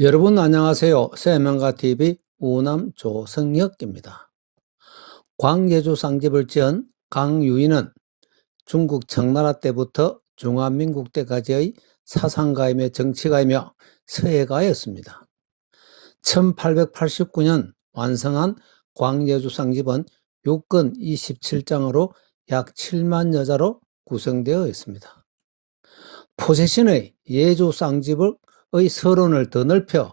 여러분 안녕하세요. 세명가TV 우남 조성혁입니다. 광예주 쌍집을 지은 강유인은 중국 청나라 때부터 중화민국 때까지의 사상가이며 정치가이며 서예가였습니다. 1889년 완성한 광예주 쌍집은 6권 27장으로 약 7만 여자로 구성되어 있습니다. 포세신의 예주 쌍집의 서론을 더 넓혀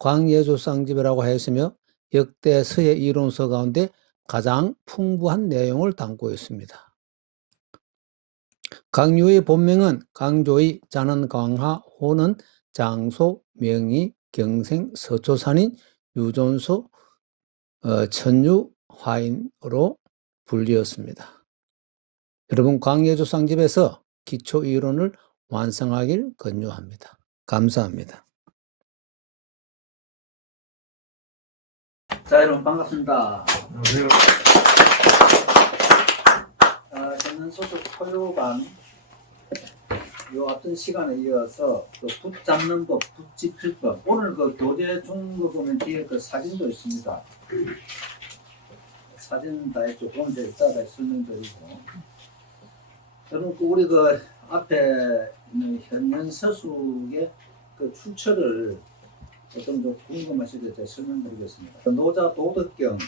광예주 쌍집이라고 하였으며 역대 서예 이론서 가운데 가장 풍부한 내용을 담고 있습니다. 강유의 본명은 강조의, 자는 광하, 호는 장소, 명의, 경생, 서초산인, 유존수, 천유, 화인으로 불리었습니다. 여러분 광예주 쌍집에서 기초 이론을 완성하길 권유합니다. 감사합니다. 자, 여러분 반갑습니다. 안녕하세요. 저는 소속 토요반 요 앞전 시간에 이어서 그 붓 잡는 법, 붓 집필법, 오늘 그 교재 중거 보면 뒤에 그 사진도 있습니다. 사진 다 했죠. 보면 제가 이따가 설명드리고. 여러분 우리 그 앞에 있는 현nhân 서숙의 그 출처를 좀 더 궁금하시죠? 제가 설명드리겠습니다. 노자 도덕경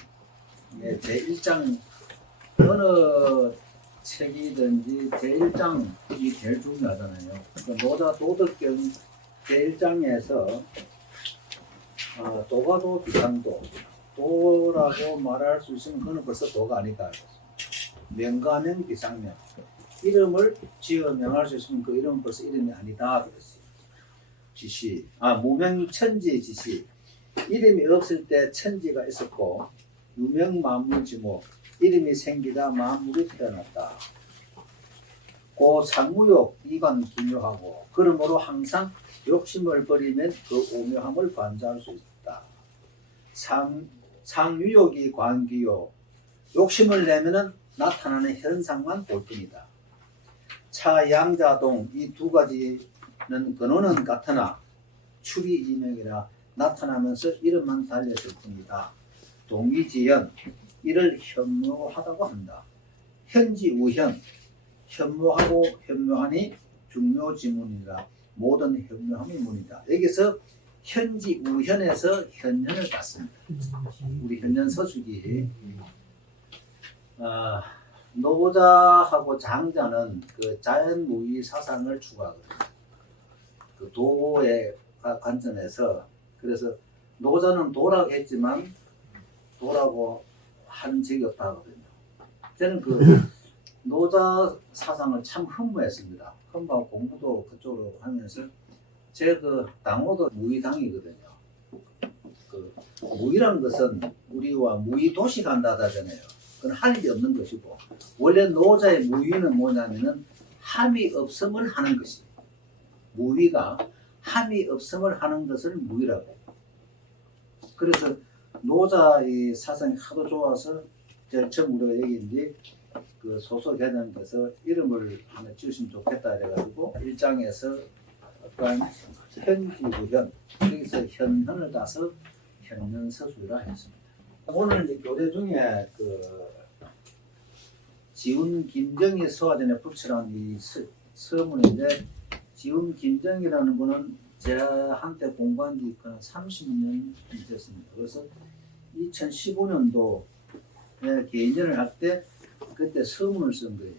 제1장 어느 책이든지 제1장이 제일 중요하잖아요. 그 노자 도덕경 제1장에서 도가도 비상도, 도라고 말할 수 있으면 그건 벌써 도가 아니다. 명가명 비상명, 이름을 지어 명할 수 있으면 그 이름은 벌써 이름이 아니다 그랬어요. 지시, 무명천지 지시, 이름이 없을 때 천지가 있었고 유명만물지모, 이름이 생기다 만물이 태어났다. 고 상무욕 이관 기묘하고, 그러므로 항상 욕심을 버리면 그 오묘함을 관자할 수 있다. 상유욕이 관기요, 욕심을 내면은 나타나는 현상만 볼 뿐이다. 차양자동, 이 두 가지는 근원은 같으나 출이 이명이라 나타나면서 이름만 달렸을 뿐이다. 동기지연, 이를 현묘하다고 한다. 현지우현, 현묘하고 현묘하니 중묘지문이라 모든 현묘함의 문이다. 여기서 현지우현에서 현현을 땄습니다. 우리 현nhân 서숙이 노자하고 장자는 그 자연무의 사상을 추구하거든요. 그 도의 관점에서. 그래서 노자는 도라고 했지만 도라고 한 적이 없다 하거든요. 저는 그 노자 사상을 참 흠모했습니다. 흠모하고 공부도 그쪽으로 하면서 제 그 당호도 무의당이거든요. 그 무의라는 것은 우리와 무의도시 간다 하잖아요. 그건 할 일이 없는 것이고, 원래 노자의 무의는 뭐냐면은 함이 없음을 하는 것이, 무의가 함이 없음을 하는 것을 무의라고 해요. 그래서 노자의 사상이 하도 좋아서 제가 처음 우리가 여기 이제 그 소속회장께서 이름을 하나 지으시면 좋겠다 그래가지고 1장에서 어떠한 현지우현, 여기서 현현을 따서 현nhân 서술이라 했습니다. 오늘 이제 교재 중에 그 지운 김정희 서화전에 붙이라는 이 서문인데, 지운 김정희라는 분은 제가 한때 공부한 지 30년이 됐습니다. 그래서 2015년도에 개인전을 할 때 그때 서문을 쓴 거예요.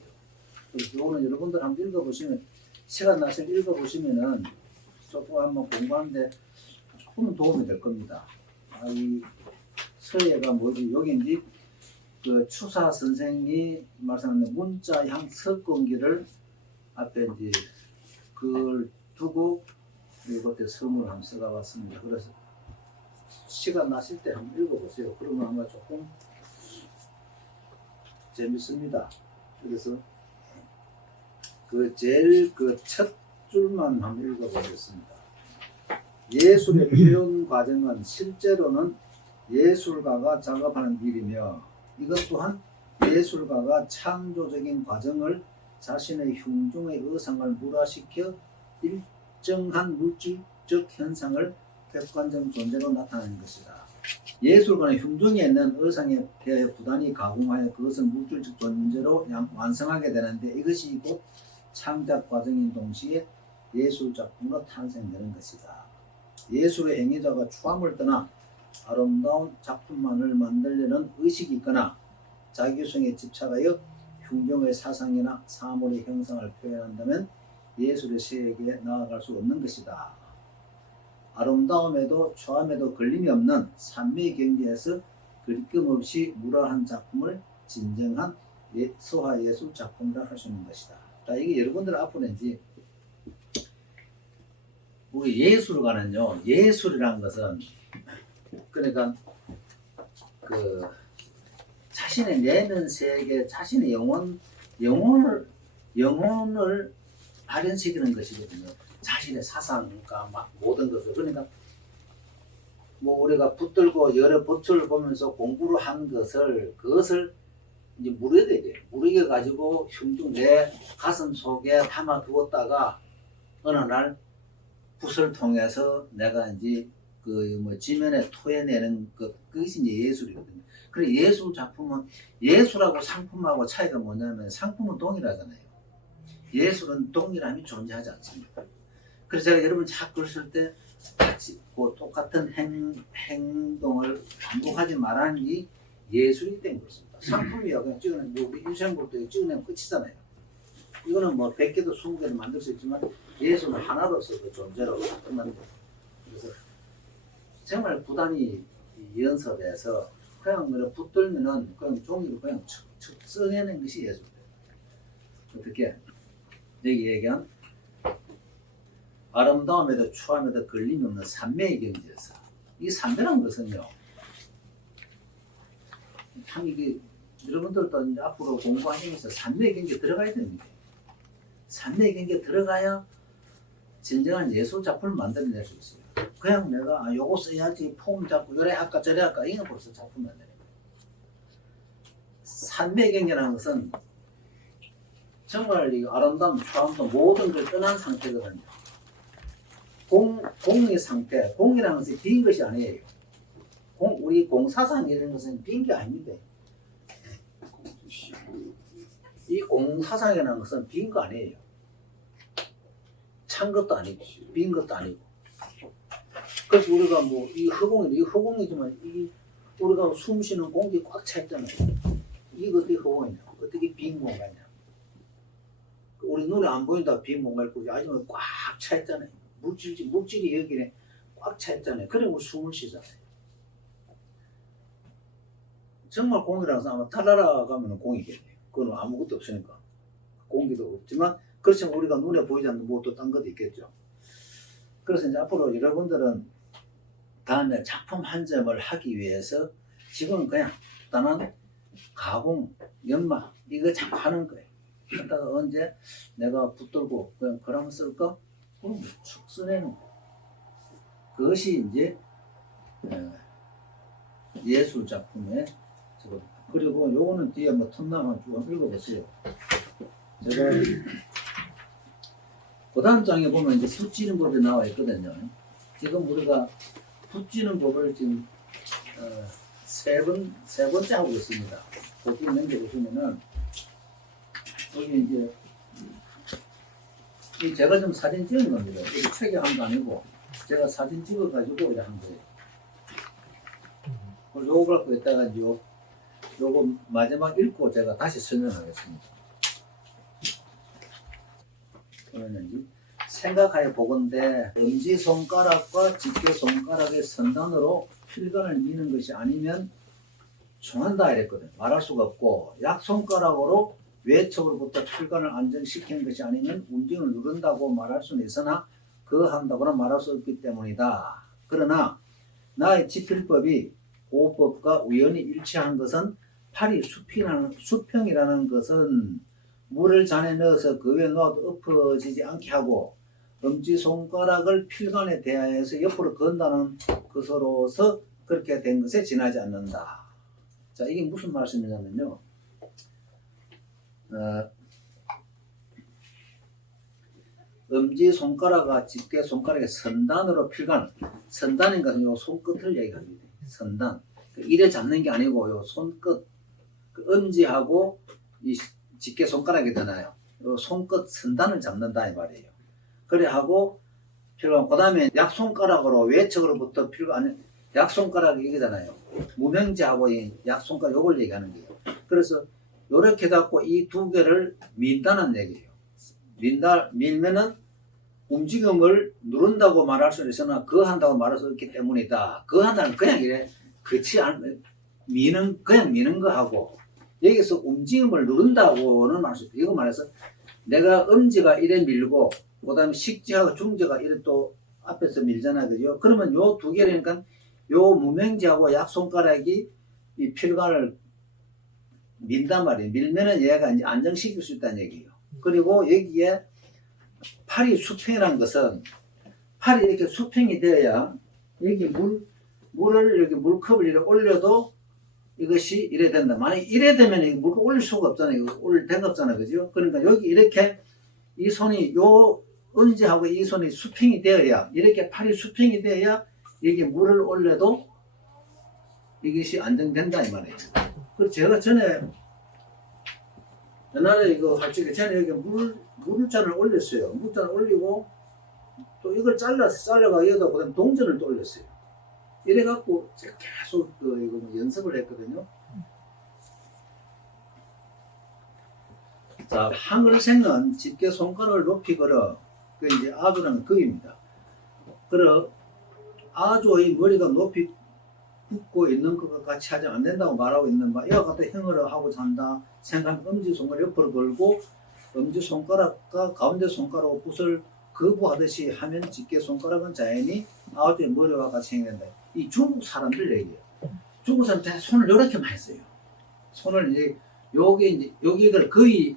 그래서 이거는 여러분들 한번 읽어보시면, 시간 나서 읽어보시면은 조금 한번 공부하는데 조금은 도움이 될 겁니다. 이 서예가 뭐지? 여기 이제 그 추사 선생이 말씀하는 문자향 석공기를 앞에 이제 그걸 두고 이것에 서문을 한번 써가 봤습니다. 그래서 시간 나실 때 한번 읽어보세요. 그러면 아마 조금 재밌습니다. 그래서 그 제일 그 첫 줄만 한번 읽어보겠습니다. 예술의 표현 과정은 실제로는 예술가가 작업하는 일이며, 이것 또한 예술가가 창조적인 과정을 자신의 흉중의 의상을 물화시켜 일정한 물질적 현상을 객관적 존재로 나타나는 것이다. 예술가는 흉중에 있는 의상에 대해 부단히 가공하여 그것을 물질적 존재로 완성하게 되는데 이것이 곧 창작 과정인 동시에 예술 작품으로 탄생되는 것이다. 예술의 행위자가 추함을 떠나 아름다운 작품만을 만들려는 의식이 있거나 자기성에 집착하여 흉종의 사상이나 사물의 형상을 표현한다면 예술의 세계에 나아갈 수 없는 것이다. 아름다움에도 추함에도 걸림이 없는 산미의 경지에서 그리낌 없이 무라한 작품을 진정한 서화예술 작품이라 할 수 있는 것이다. 자, 이게 여러분들 앞으로 이제 우리 예술가는요, 예술이란 것은 그러니까 그 자신의 내면 세계, 자신의 영혼을 발현시키는 것이거든요. 자신의 사상과 모든 것을. 그러니까 뭐 우리가 붙들고 여러 법초를 보면서 공부를 한 그것을 이제 무르게 돼요. 무르게 가지고 흉중 내 가슴 속에 담아두었다가 어느 날 붓을 통해서 내가 이제 그 뭐 지면에 토해내는 그것이 이제 예술이거든요. 그래 예술 작품은 예술하고 상품하고 차이가 뭐냐면 상품은 동일하잖아요. 예술은 동일함이 존재하지 않습니다. 그래서 제가 여러분 책 글 쓸 때 같이 그 똑같은 행동을 반복하지 말라는 게 예술이 된 것입니다. 상품이야 그냥 찍어내 뭐 우리 인쇄물도 찍어내면 끝이잖아요. 이거는 뭐 100개도 20개도 만들 수 있지만 예술은 하나로서 그 존재로 끝납니다. 그래서 정말 부단히 연습해서 그냥 붙들면은 그냥 종이로 그냥 척 써내는 것이 예술이에요. 어떻게 여기 얘기한 아름다움에도 추함에도 걸림이 없는 산매의 경지에서 이 산매라는 것은요 참 이게 여러분들도 이제 앞으로 공부하시면서 산매의 경지에 들어가야 됩니다. 산매의 경지에 들어가야 진정한 예술 작품을 만들어낼 수 있어요. 그냥 내가 요거 써야지 폼 잡고 요래 할까 저래 할까 이건 벌써 작품 만드는 거예요. 산매의 경지라는 것은 정말 이 아름다움, 추함도 모든 걸 떠난 상태거든요. 공의 상태, 공이라는 것이 빈 것이 아니에요. 우리 공사상 이런 것은 빈 게 아닙니다. 이 공사상이라는 것은 빈 거 아니에요. 찬 것도 아니고, 빈 것도 아니고. 그래서 우리가 뭐 이 허공이지만 이 우리가 숨 쉬는 공기 꽉 차 있잖아요. 이게 어떻게 허공이냐? 어떻게 빈 공간이냐? 우리 눈에 안 보인다 빈 공간일 거지. 아니면 꽉 차 있잖아요. 물질이 여기에 꽉 차 있잖아요. 그래 우리 숨을 쉬잖아요. 정말 공이라고 해서 아마 탈라라 가면 공이겠네요. 그건 아무것도 없으니까. 공기도 없지만 그렇지만 우리가 눈에 보이지 않는 뭐 또 딴 것도 있겠죠. 그래서 이제 앞으로 여러분들은 다음에 작품 한 점을 하기 위해서 지금은 그냥 단한 가공, 연마 이거 자꾸 하는 거예요. 그러다가 언제 내가 붙들고 그냥 그럼 쓸까? 그럼 축 써내는 거예요. 그것이 이제 예술 작품의 저거. 그리고 요거는 뒤에 뭐 틈나면 쭉 읽어보세요. 제가 그 다음 장에 보면 이제 붓지는 법이 나와 있거든요. 지금 우리가 붓지는 법을 지금 세 번째 하고 있습니다. 거기 넘겨보시면은 여기 이제 제가 좀 사진 찍은 겁니다. 이게 책에 한 거 아니고 제가 사진 찍어가지고 이렇게 한 거예요. 그리고 요거 갖고 있다가 요거 마지막 읽고 제가 다시 설명하겠습니다. 그러면 생각하여 보건대 엄지손가락과 집게손가락의 선단으로 필관을 미는 것이 아니면 총한다 이랬거든. 말할 수가 없고 약손가락으로 외척으로부터 필관을 안정시키는 것이 아니면 운전을 누른다고 말할 수는 있으나 그거 한다고는 말할 수 없기 때문이다. 그러나 나의 지필법이 고법과 우연히 일치한 것은 팔이 수평이라는 것은 물을 잔에 넣어서 그 위에 놓아도 엎어지지 않게 하고 엄지손가락을 필관에 대하여서 옆으로 건다는 것으로서 그렇게 된 것에 지나지 않는다. 자, 이게 무슨 말씀이냐면요. 엄지 손가락과 집게 손가락의 선단으로 필간. 선단인가 요 손끝을 얘기합니다. 선단. 이래 잡는 게 아니고 요 손끝, 그 엄지하고 이 집게 손가락이잖아요. 요 손끝 선단을 잡는다 이 말이에요. 그래 하고 필간. 그다음에 약손가락으로 외척으로부터 필간. 약손가락이 이거잖아요. 무명지하고 이 약손가락 요걸 얘기하는 거예요. 그래서 요렇게 잡고 이 두 개를 민다는 얘기예요. 밀면은 움직임을 누른다고 말할 수 있으나 한다고 말할 수 없기 때문이다. 한다는 그냥 이래 그냥 미는 거 하고 여기서 움직임을 누른다고는 말 수 있다. 이거 말해서 내가 엄지가 이래 밀고 그다음에 식지하고 중지가 이래 또 앞에서 밀잖아, 그죠? 그러면 요 두 개니까 요 무명지하고 약손가락이 이 필관을 민단 말이에요. 밀면은 얘가 이제 안정시킬 수 있다는 얘기예요. 그리고 여기에 팔이 수평이라는 것은 팔이 이렇게 수평이 되어야 여기 물을 이렇게 물컵을 이렇게 올려도 이것이 이래 된다. 만약 이래 되면 이 물컵 올릴 수가 없잖아요. 이거 올릴 데가 없잖아요. 그죠? 그러니까 여기 이렇게 이 손이 요 엄지하고 이 손이 수평이 되어야 이렇게 팔이 수평이 되어야 여기 물을 올려도 이것이 안정된다 이 말이에요. 그래서 제가 전에 옛날에 이거 할 적에 전에 여기 물잔을 올렸어요. 물잔을 올리고 또 이걸 잘라가 여기다 그다음 동전을 또 올렸어요. 이래갖고 제가 계속 이거 연습을 했거든요. 자, 항을생은 집게 손가락을 높이 걸어. 그 이제 아주라는 급입니다. 그러 아주의 머리가 높이 붙고 있는 것과 같이 하지 안 된다고 말하고 있는 바 이와 같은 행위를 하고자 한다 생각하면 엄지손가락 옆으로 걸고 엄지손가락과 가운데 손가락으로 붓을 거부하듯이 하면 집게 손가락은 자연히 아주의 머리와 같이 행된다. 이 중국 사람들 얘기예요. 중국 사람들 손을 이렇게 많이 써요. 손을 이제 여기를 거의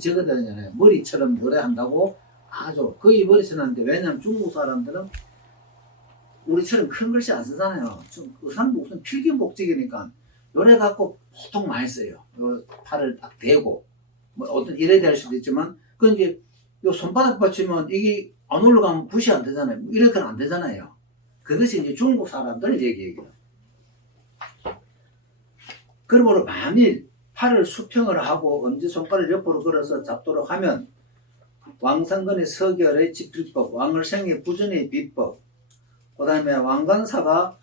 저거잖아요. 머리처럼 노래한다고 아주 거의 머리처럼 하는데 왜냐면 중국 사람들은 우리처럼 큰 글씨 안 쓰잖아요. 그 사람도 무슨 필기복직이니까 요래 갖고 보통 많이 써요. 요 팔을 딱 대고 뭐 어떤 이래 될 수도 있지만 그 이제 요 손바닥 받치면 이게 안 올라가면 붓이 안 되잖아요. 이렇게는 안 되잖아요. 그것이 이제 중국 사람들 얘기예요. 그러므로 만일 팔을 수평을 하고 엄지손가락을 옆으로 걸어서 잡도록 하면 왕상근의 서결의 지필법, 왕을생의 부전의 비법, 그 다음에 왕관사가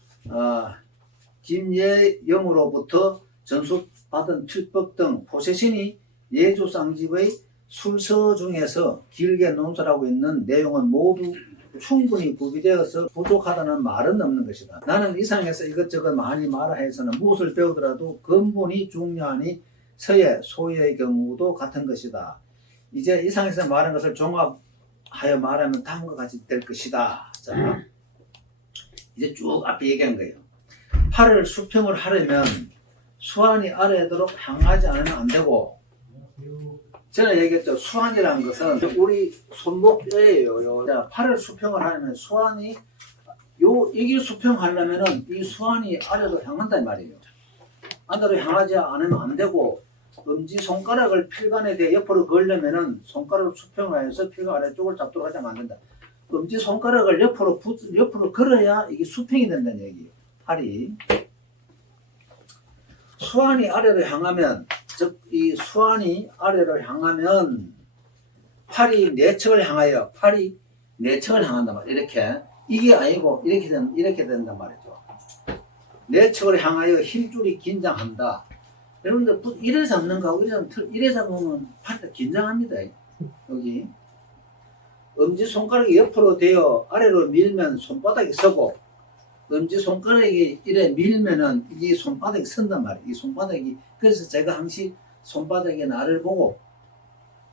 김예영으로부터 전수받은 필법 등 포세신이 예주쌍집의 술서 중에서 길게 논설하고 있는 내용은 모두 충분히 구비되어서 부족하다는 말은 없는 것이다. 나는 이상에서 이것저것 많이 말하해서는 무엇을 배우더라도 근본이 중요하니 서예, 소예의 경우도 같은 것이다. 이제 이상에서 말한 것을 종합하여 말하면 다음과 같이 될 것이다. 자, 이제 쭉 앞에 얘기한 거예요. 팔을 수평을 하려면 수완이 아래로 향하지 않으면 안 되고, 제가 얘기했죠. 수완이라는 것은 우리 손목뼈예요. 자, 팔을 수평을 하려면 수완이 여기 수평하려면은 이 수완이 아래로 향한단 말이에요. 아래로 향하지 않으면 안 되고, 엄지 손가락을 필관에 대해 옆으로 걸려면은 손가락을 수평을 해서 필관 아래쪽을 잡도록 하지 않으면 안 된다. 엄지 손가락을 옆으로 걸어야 이게 수평이 된다는 얘기예요. 팔이 수완이 아래로 향하면, 즉 이 수완이 아래로 향하면 팔이 내측을 향한단 말이에요. 이렇게 이게 아니고 이렇게 된단 말이죠. 내측을 향하여 힘줄이 긴장한다. 여러분들 이래 잡는 거하고 이래 잡으면 팔이 긴장합니다. 여기 엄지손가락이 옆으로 되어 아래로 밀면 손바닥이 서고, 엄지손가락이 이래 밀면은 이 손바닥이 선단 말이에요. 이 손바닥이. 그래서 제가 항상 손바닥에 나를 보고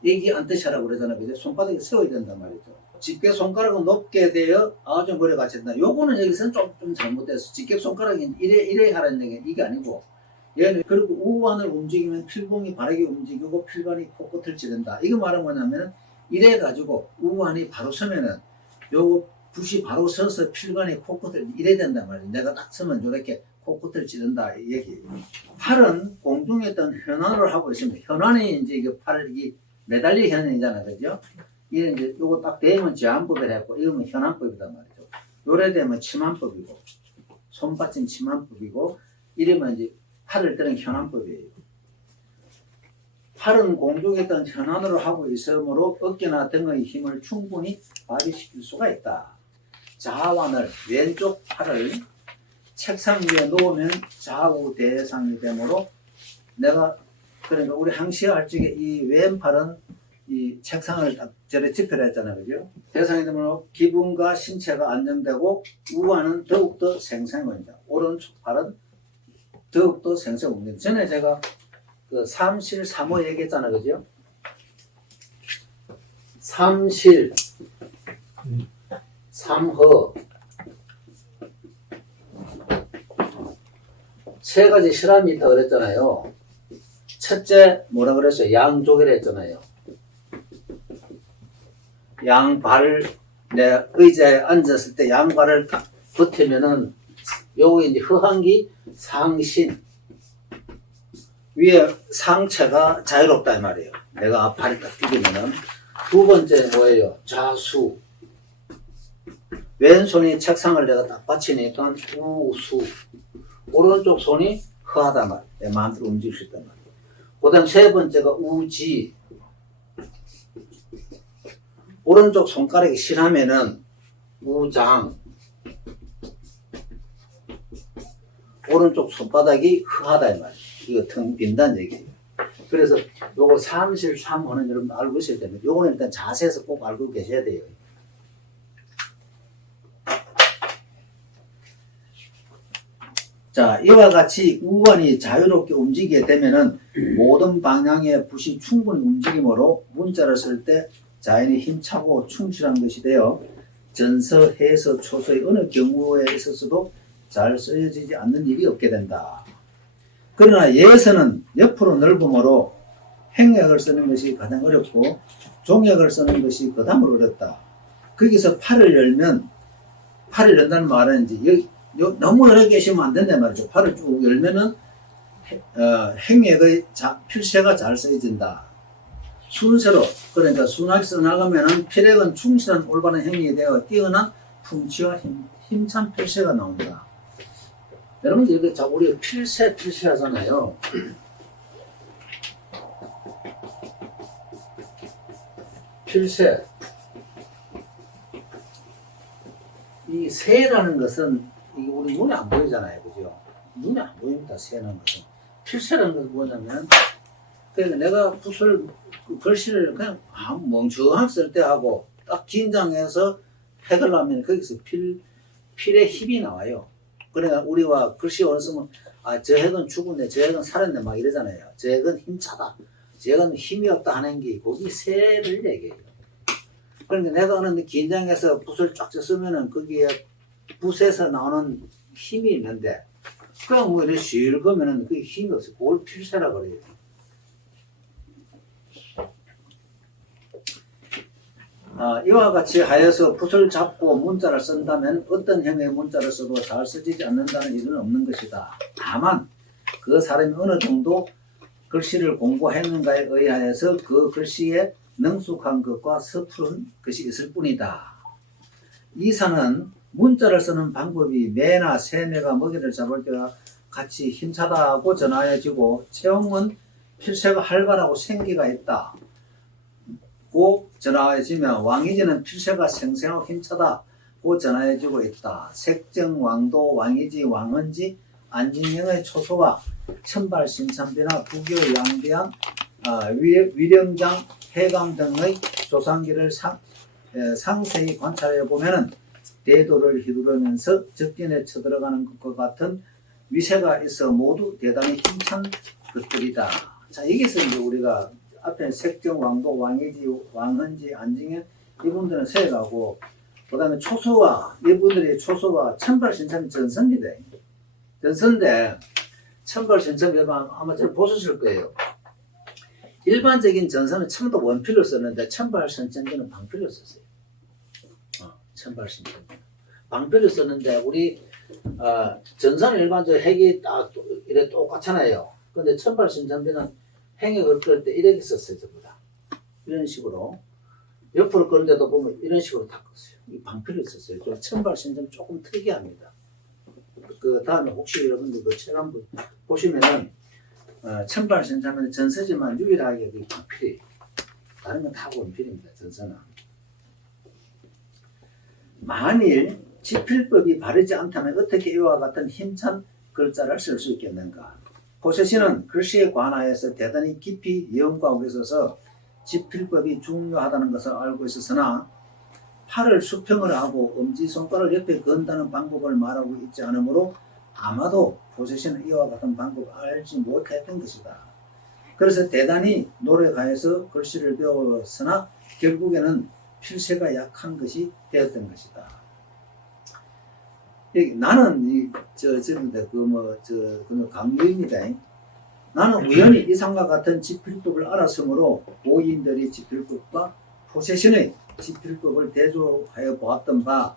얘기 안 뜻하라고 그러잖아요. 그죠? 손바닥이 세워야 된단 말이죠. 집게 손가락은 높게 되어 아주 머리가 같이 된다. 요거는 여기서는 좀 잘못됐어. 집게 손가락이 이래 하라는 얘기는 이게 아니고, 얘는 그리고 우완을 움직이면 필봉이 바르게 움직이고 필관이 코끝을 찌른다. 이거 말은 뭐냐면은 이래 가지고 우완이 바로 서면은 요 붓이 바로 서서 필관이 코끝을 이래 된단 말이에요. 내가 딱 서면 이렇게 코끝을 찌른다 이 얘기예요. 팔은 공중에 어떤 현안을 하고 있습니다. 현안이 이제 이게 팔이 매달리 현안이잖아, 그죠? 이게 이제 요거 딱 되면 제한법이라 했고 이거는 현안법이단 말이죠. 요래 되면 침한법이고 손받침 침한법이고 이러면 이제 팔을 때는 현안법이에요. 팔은 공중에 있던 현안으로 하고 있으므로 어깨나 등의 힘을 충분히 발휘시킬 수가 있다. 자완을 왼쪽 팔을 책상 위에 놓으면 좌우 대상이 되므로 내가 그러니까 우리 항시할 적에 이 왼팔은 이 책상을 딱 저래 지표를 했잖아요. 그죠? 대상이 되므로 기분과 신체가 안정되고 우환은 더욱더 생생합니다. 오른쪽 팔은 더욱더 생생합니다. 전에 제가 그 삼실 삼호 얘기했잖아요. 그죠? 삼실 삼허 세 가지 실험이 있다고 그랬잖아요. 첫째 뭐라 그랬어요? 양조기를 했잖아요. 양발을 내 의자에 앉았을 때 양발을 딱 붙으면은 요거 이제 허한기 상신 위에 상체가 자유롭다 이 말이에요. 내가 발이 딱 디디면은. 두 번째 뭐예요? 좌수. 왼손이 책상을 내가 딱 받치니까 우수. 오른쪽 손이 허하다 말. 내 마음대로 움직일 수 있단 말이에요. 그 다음 세 번째가 우지. 오른쪽 손가락이 실하면은 우장. 오른쪽 손바닥이 허하다 이 말이에요. 이거 텅 빈다는 얘기예요. 그래서 요거 삼실 삼호는 여러분 알고 있어야 됩니다. 요거는 일단 자세에서 꼭 알고 계셔야 돼요. 자, 이와 같이 우환이 자유롭게 움직이게 되면은 모든 방향의 붓이 충분히 움직임으로 문자를 쓸 때 자연히 힘차고 충실한 것이 되어 전서, 해서, 초서의 어느 경우에 있어서도 잘 쓰여지지 않는 일이 없게 된다. 그러나 예서는 옆으로 넓음으로 행약을 쓰는 것이 가장 어렵고 종약을 쓰는 것이 그다음으로 어렵다. 거기서 팔을 연다는 말은 이제 너무 여러 계시면 안 된단 말이죠. 팔을 쭉 열면은 행액의 필세가 잘 쓰여진다. 순서로 그러니까 순하게 써나가면은 필액은 충실한 올바른 행위에 되어 뛰어난 풍치와 힘찬 필세가 나온다. 여러분들 이렇게 자꾸 우리가 필세 하잖아요. 필세. 이 세라는 것은 이게 우리 눈에 안 보이잖아요. 그죠? 눈에 안 보입니다. 세라는 것은. 필세라는 것은 뭐냐면 그러니까 내가 글씨를 그냥 멍청하게 쓸 때 하고 딱 긴장해서 해결하면 거기서 필의 힘이 나와요. 그러니까 우리와 글씨 오늘 쓰면 저 핵은 죽었네, 저 핵은 살았네 막 이러잖아요. 저 핵은 힘차다, 저 핵은 힘이 없다 하는 게 거기 세를 얘기해요. 그러니까 내가 어느 긴장해서 붓을 쫙 쓰면은 거기에 붓에서 나오는 힘이 있는데 그냥 뭐 이렇게 실 거면은 그게 힘이 없어요. 그걸 필세라 그래요. 이와 같이 하여서 붓을 잡고 문자를 쓴다면 어떤 형의 문자를 써도 잘 쓰지지 않는다는 일은 없는 것이다. 다만 그 사람이 어느 정도 글씨를 공부했는가에 의하여서 그 글씨에 능숙한 것과 서투른 것이 있을 뿐이다. 이사는 문자를 쓰는 방법이 매나 세매가 먹이를 잡을 때와 같이 힘차다고 전하여지고 체형은 필세가 활발하고 생기가 있다. 고 전하여지면 왕이지는 필세가 생생하고 힘차다고 전하여지고 있다. 색정, 왕도, 왕이지, 왕헌지, 안진영의 초소와 천발신참비나 부교, 양대한, 위령장, 해강 등의 조상기를 상세히 관찰해 보면은 대도를 휘두르면서 적견에 쳐들어가는 것과 같은 위세가 있어 모두 대단히 힘찬 것들이다. 자, 여기서 이제 우리가 앞에 색정, 왕도, 왕이지, 왕헌지, 안징현 이분들은 세가고 그 다음에 초소와 이분들이 초소와 천발신참이 전선입니다. 전선인데 천발신참 아마 잘 보셨을 거예요. 일반적인 전선은 처음부터 원필로 썼는데 천발신참기는 방필로 썼어요. 천발신참 방필로 썼는데 우리 전선은 일반적으로 핵이 딱 이래 똑같잖아요. 근데 천발신참기는 행역을 끌 때 이렇게 썼어요. 전부 다. 이런 식으로. 옆으로 끄는데도 보면 이런 식으로 다 껐어요. 이 방패를 썼어요. 좀 천발 신전 조금 특이합니다. 그 다음에 혹시 여러분들 그 책 한번 보시면은 천발 신전은 전서지만 유일하게 그 방필이에요. 다른 건 다 원필입니다. 전서는. 만일 지필법이 바르지 않다면 어떻게 이와 같은 힘찬 글자를 쓸 수 있겠는가? 포세시는 글씨에 관하여서 대단히 깊이 연구하고 있어서 지필법이 중요하다는 것을 알고 있었으나 팔을 수평을 하고 엄지손가락을 옆에 건다는 방법을 말하고 있지 않으므로 아마도 포세시는 이와 같은 방법을 알지 못했던 것이다. 그래서 대단히 노력하여서 글씨를 배웠으나 결국에는 필세가 약한 것이 되었던 것이다. 나는 강요입니다. 나는 우연히 이상과 같은 지필법을 알았으므로 고인들이 지필법과 포세션의 지필법을 대조하여 보았던 바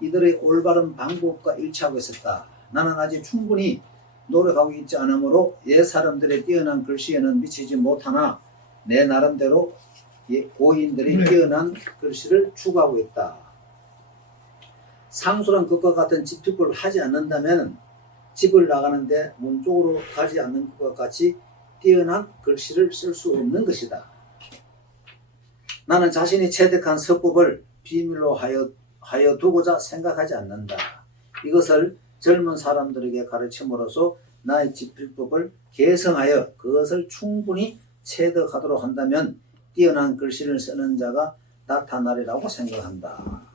이들의 올바른 방법과 일치하고 있었다. 나는 아직 충분히 노력하고 있지 않으므로 옛 사람들의 뛰어난 글씨에는 미치지 못하나 내 나름대로 고인들의 뛰어난 글씨를 추구하고 있다. 상수란 것과 같은 지필법을 하지 않는다면 집을 나가는데 문 쪽으로 가지 않는 것과 같이 뛰어난 글씨를 쓸 수 없는 것이다. 나는 자신이 체득한 서법을 비밀로 하여 두고자 생각하지 않는다. 이것을 젊은 사람들에게 가르침으로써 나의 지필법을 개성하여 그것을 충분히 체득하도록 한다면 뛰어난 글씨를 쓰는 자가 나타나리라고 생각한다.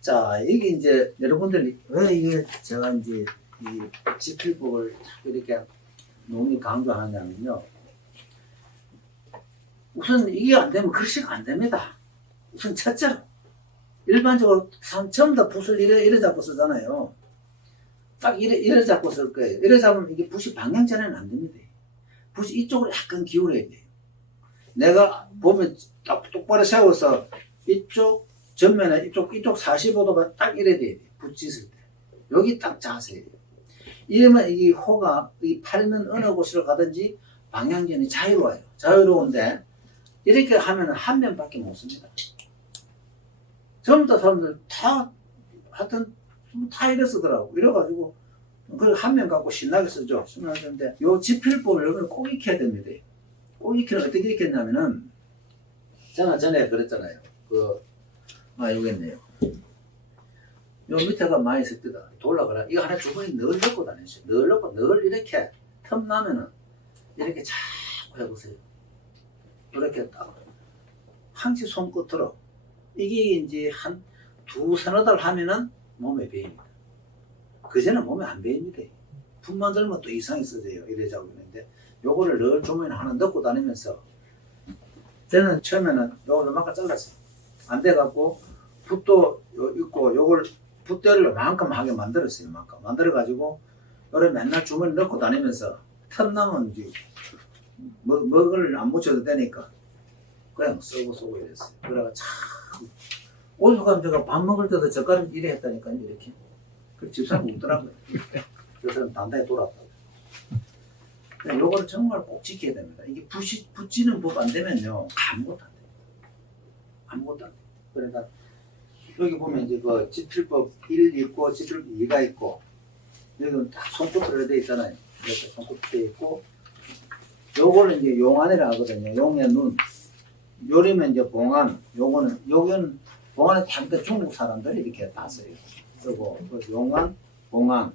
자, 이게 이제 여러분들이 왜 이게 제가 이제 이 지필법을 이렇게 너무 강조하냐면요. 우선 이게 안 되면 글씨가 안 됩니다. 우선 첫째로 일반적으로 전부 다 붓을 이래 잡고 쓰잖아요. 딱 이래 잡고 쓸 거예요. 이래 잡으면 이게 붓이 방향전에는 안 됩니다. 붓이 이쪽으로 약간 기울여야 돼요. 내가 보면 딱 똑바로 세워서 이쪽 전면에 이쪽 45도가 딱 이래 돼야 돼요. 붓 찢을 때. 여기 딱 자세예요. 이러면 이 호가 이 팔면 어느 곳으로 가든지 방향전이 자유로워요. 자유로운데 이렇게 하면 한 면밖에 못 씁니다. 전부 다 사람들 다 하여튼 다 이래 쓰더라고. 이래가지고 그 한 면 갖고 신나게 쓰죠. 신나게 쓰는데 요 지필법을 여러분 꼭 익혀야 됩니다. 꼭 익히는 어떻게 익혔냐면은 제가 전에 그랬잖아요. 여기 있네요. 요 밑에가 많이 습니다. 돌라가라. 이거 하나 주머니 늘 넣고 다니세요. 늘 넣고 늘 이렇게 틈나면은 이렇게 자꾸 해보세요. 이렇게 딱 항시 손끝으로 이게 이제 한 두서너 달 하면은 몸에 배입니다. 그전에 몸에 안 배입니다. 붓만 들면 또 이상이 써져요. 이래 잡고 있는데 요거를 늘 주머니에 하나 넣고 다니면서 저는 처음에는 요걸 이만큼 잘랐어요. 안 돼갖고 붓도 있고 요걸 붓대를 만큼 하게 만들었어요. 만큼 만들어가지고 요래 맨날 주머니 넣고 다니면서 틈나면 이제 먹을 안 묻혀도 되니까 그냥 쓰고 이랬어요. 그래가 참 어디서 가면 제가 밥 먹을 때도 젓가락 이래 했다니까 이렇게. 그 집사람 웃더라고요. 저 사람 단단히 돌았다고. 요거를 정말 꼭 지켜야 됩니다. 이게 붙이는 법 안 되면요 아무것도 안 돼요. 아무것도 안 돼요. 그러니까 여기 보면 이제 그 지필법 1 있고 지필법 2가 있고 여기는 딱 손끝으로 되어 있잖아요. 이렇게 손끝 되어 있고 요거는 이제 용안이라 하거든요. 용의 눈. 요리면 이제 봉안. 요거는 봉안에 담배 중국 사람들이 이렇게 다 써요. 그리고 용안, 봉안.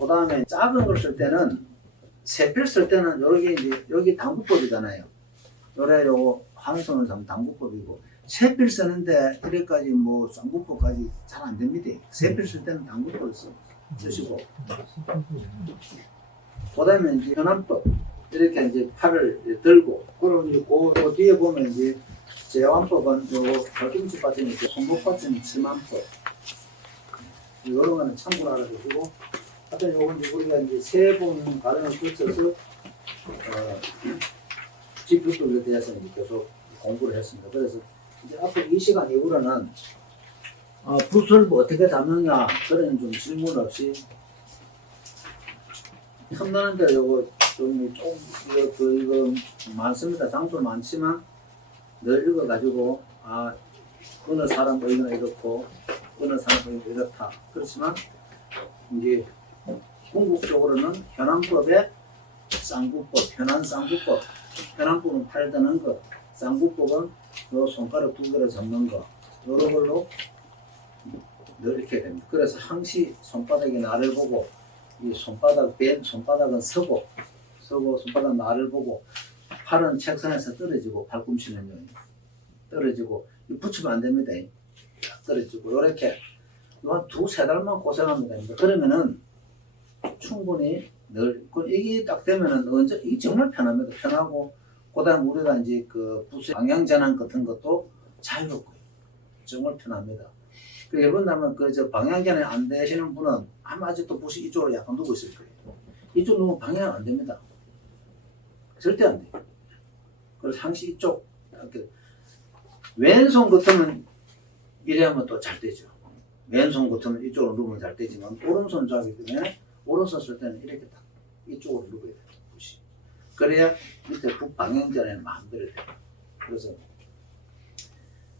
그 다음에 작은 걸 쓸 때는 세필 쓸 때는 여기 당구법이잖아요. 요거 한손을 잡으면 당구법이고 세필 쓰는데 이래까지 뭐 쌍구법까지 잘 안 됩니다. 세필 쓸 때는 당구법을 쓰시고 그 다음에 이제 현안법 이렇게 이제 팔을 들고 그럼 이제 그 뒤에 보면 이제 제왕법은 요 발꿈치 받침이 손목 받침이 치만법 이런 거는 참고를 알아두시고 하여튼 요건 이제 우리가 이제 세 번 과정을 거쳐서 지필법에 대해서 이제 계속 공부를 했습니다. 그래서 이제 앞으로 이 시간 이후로는 붓을 뭐 어떻게 잡느냐 그런 좀 질문 없이 틈나는데 요거 이거 많습니다. 장소 많지만 늘 읽어가지고 어느 사람 의견은 이렇고 어느 사람 의견은 이렇다. 그렇지만 이제 궁극적으로는 현안법의 쌍구법, 현안쌍구법, 현안법은 팔 드는 거, 쌍구법은 요 손가락 두 개를 접는 거, 여러 걸로 늘 이렇게 됩니다. 그래서 항시 손바닥이 나를 보고 이 손바닥 벤 손바닥은 서고 손바닥 나를 보고 팔은 책선에서 떨어지고 팔꿈치는요 떨어지고 붙이면 안 됩니다. 떨어지고 이렇게 한 두세 달만 고생하면 됩니다. 그러면은 충분히 늘 이게 딱 되면은 언제 이게 정말 편합니다. 편하고 그다음 우리가 이제 그 부수의 방향 전환 같은 것도 자유롭고요. 정말 편합니다. 그 여러분 다면 그저 방향 전환이 안 되시는 분은 아마 아직도 부수 이쪽으로 약간 누고 있을 거예요. 이쪽 누면 방향 안 됩니다. 절대 안 돼요. 그래서 항시 이쪽 이렇게 왼손 같으면 이래 하면 또 잘 되죠. 왼손 같으면 이쪽으로 누우면 잘 되지만 오른손 잡기 때문에 오른손 쓸 때는 이렇게 딱 이쪽으로 누워야 돼요. 붓이. 그래야 밑에 붓 방향 전환이 마음대로 돼요. 그래서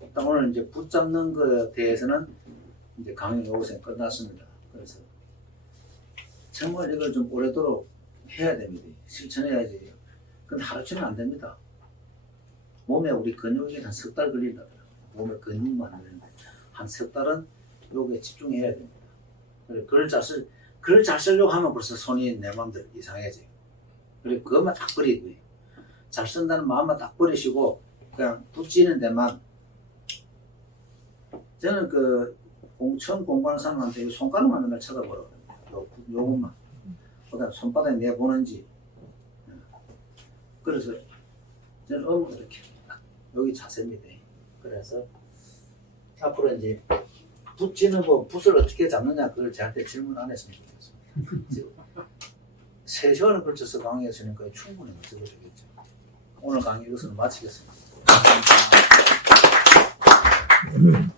일단 오늘 이제 붓 잡는 거에 대해서는 이제 강의 여기서 끝났습니다. 그래서 정말 이걸 좀 오래도록 해야 됩니다. 실천해야지. 근데 하루치는 안 됩니다. 몸에 우리 근육이 한 석 달 걸린다. 몸에 근육만 하는데 한 석 달은 요게 집중해야 됩니다. 그래 글 잘 쓰려고 하면 벌써 손이 내 마음대로 이상해져요. 그래 그것만 딱 버리고요. 잘 쓴다는 마음만 딱 버리시고 그냥 붙이는 데만. 저는 그 처음 공부하는 사람한테 이 손가락만 맨날 쳐다보라고 합니다. 요것만. 그다음 손바닥에 내보는지. 그래서 저는 이렇게 여기 자세입니다. 그래서 앞으로 이제 붓지는 뭐 붓을 어떻게 잡느냐 그걸 저한테 질문 안 했으면 좋겠습니다. 지금 3시간을 걸쳐서 강의했으니까 충분히 맞춰보시겠죠. 오늘 강의 이것으로 마치겠습니다. 감사합니다.